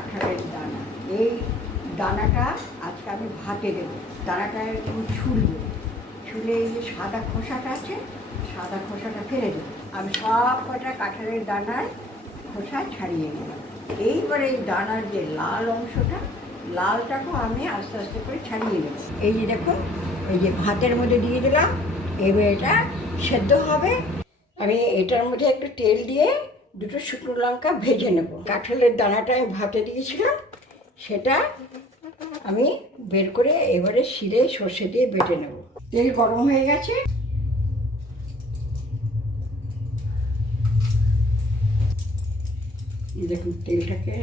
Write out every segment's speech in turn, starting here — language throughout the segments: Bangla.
কাঁঠালের দানা। এই দানাটা আজকে আমি ভাতে দেবো। দানাটা একটু ছুলবো, ছুলে এই যে সাদা খোসাটা আছে, সাদা খোসাটা ফেলে দেবো। আমি সব কটা কাঁঠালের দানার খোসা ছাড়িয়ে নিলাম। এইবারে এই দানার যে লাল অংশটা, লালটাকেও আমি আস্তে আস্তে করে ছাড়িয়ে নেব। এই যে দেখুন, এই যে ভাতের মধ্যে দিয়ে দিলাম। এবার এটা সেদ্ধ হবে। আমি এটার মধ্যে একটু তেল দিয়ে দুটো শুকনো লঙ্কা ভেজে নেব। কাঁঠালের দানাটা আমি ভাতে দিয়েছিলাম, সেটা আমি বের করে এবারে শিলে সর্ষে দিয়ে বেটে নেব। তেল গরম হয়ে গেছে। দেখুন তেলটাকে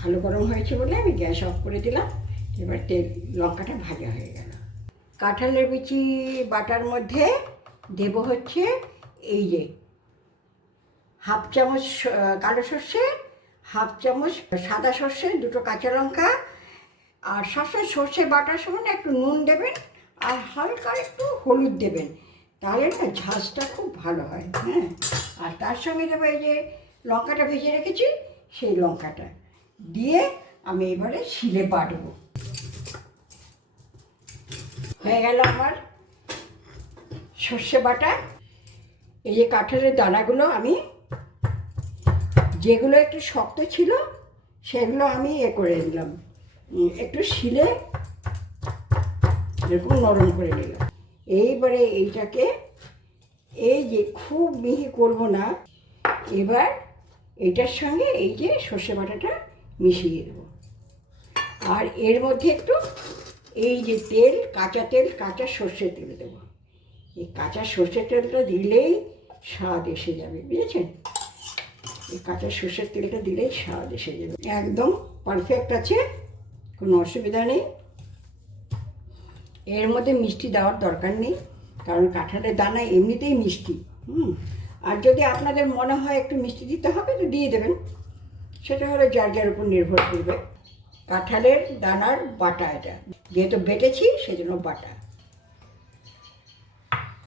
ভালো গরম হয়েছে বলে আমি গ্যাস অফ করে দিলাম। এবার তেল লঙ্কাটা ভাজা হয়ে গেল। কাঁঠালের বিচি বাটার মধ্যে দেব হচ্ছে এই যে হাফ চামচ কালো সর্ষে, হাফ চামচ সাদা সর্ষে, দুটো কাঁচা লঙ্কা। আর সবসময় সর্ষে বাটার সময় একটু নুন দেবেন আর হালকা একটু হলুদ দেবেন, তাহলে না ঝাঁঝটা খুব ভালো হয়। হ্যাঁ, আর তার সঙ্গে দেবো এই যে লঙ্কাটা ভেজে রেখেছি, সেই লঙ্কাটা দিয়ে আমি এবারে শিলে বাটবো। হয়ে গেল আমার সর্ষে বাটা। এই যে কাঁঠালের দানাগুলো আমি যেগুলো একটু শক্ত ছিল সেগুলো আমি করে দিলাম, একটু শিলে এরকম নরম করে নিলাম। এইবারে এইটাকে এই যে খুব মিহি করব না, এবার এইটার সঙ্গে এই যে সর্ষে বাটাটা মিশিয়ে দেবো। আর এর মধ্যে একটু এই যে তেল, কাঁচা তেল, কাঁচা সর্ষের তেল দেবো। এই কাঁচা সর্ষের তেলটা দিলেই স্বাদ এসে যাবে, বুঝেছেন? এই কাঁচা সর্ষের তেলটা দিলেই স্বাদ এসে যাবে। একদম পারফেক্ট আছে, কোনো অসুবিধা নেই। এর মধ্যে মিষ্টি দেওয়ার দরকার নেই, কারণ কাঁঠালের দানা এমনিতেই মিষ্টি। আর যদি আপনাদের মনে হয় একটু মিষ্টি দিতে হবে তো দিয়ে দেবেন, সেটা হলো যার যার উপর নির্ভর করবে। কাঁঠালের দানার বাটা এটা, যেহেতু বেটেছি সেজন্য বাটা।